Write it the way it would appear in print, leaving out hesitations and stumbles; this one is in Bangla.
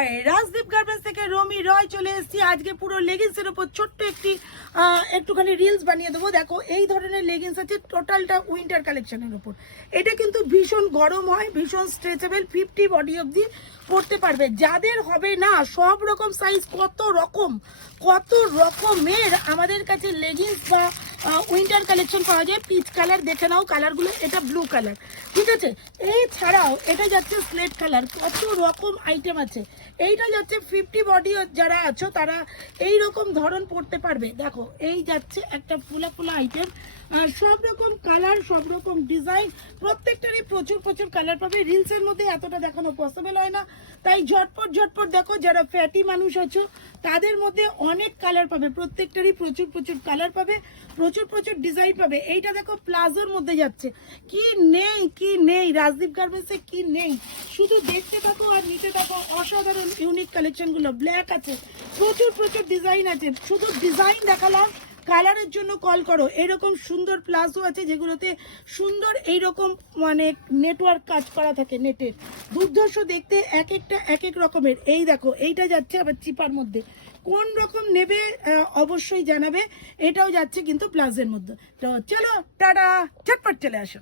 হাই, রাজদীপ গার্মেন্টস থেকে রমি রয় চলে এসেছি। আজকে পুরো লেগিংসের উপর ছোট্ট একটুখানি রিলস বানিয়ে দেবো। দেখো এই ধরনের লেগিংস আছে, টোটালটা উইন্টার কালেকশনের উপর। এটা কিন্তু ভীষণ গরম হয়, ভীষণ স্ট্রেচেবল, 50 বডি অবধি পরতে পারবে। যাদের হবে না, সব রকম সাইজ, কত রকমের আমাদের কাছে লেগিংস বা উইন্টার কালেকশন পাওয়া যায়। পিচ কালার দেখে নাও কালারগুলো, এটা ব্লু কালার, ঠিক আছে। এই ছাড়াও এটা যাচ্ছে স্লেট কালার, কত রকম আইটেম আছে। এইটা যাচ্ছে 50 বডি যারা আছো তারা এই রকম ধরন পড়তে পারবে। দেখো এই যাচ্ছে একটা ফুলা আইটেম, সব রকম কালার, সব রকম ডিজাইন, প্রত্যেকটারই প্রচুর কালার পাবে। রিলসের মধ্যে এতটা দেখানো পসিবল হয় না, তাই ঝটপট দেখো। যারা ফ্যাটি মানুষ আছো তাদের মধ্যে অনেক কালার পাবে, প্রত্যেকটারই প্রচুর কালার পাবে, প্রচুর ডিজাইন পাবে। এইটা দেখো প্লাজোর মধ্যে যাচ্ছে, কি নেই রাজদীপ গার্মেন্টসে, কি নেই। শুধু দেখতে থাকো আর নিতে থাকো। অসাধারণ ইউনিক কালেকশনগুলো, ব্ল্যাক আছে, প্রচুর ডিজাইন আছে। শুধু ডিজাইন দেখালাম, কালারের জন্য কল করো। এরকম সুন্দর প্লাজো আছে যেগুলোতে সুন্দর এইরকম মানে নেটওয়ার্ক কাজ করা থাকে, নেটের দুর্ধর্ষ দেখতে, এক একটা এক এক রকমের। এই দেখো এইটা যাচ্ছে আবার চিপার মধ্যে, কোন রকম নেবে অবশ্যই জানাবে। এটাও যাচ্ছে কিন্তু প্লাজোর মধ্যে। তো চলো টাটা, ঝটপট চলে আসো।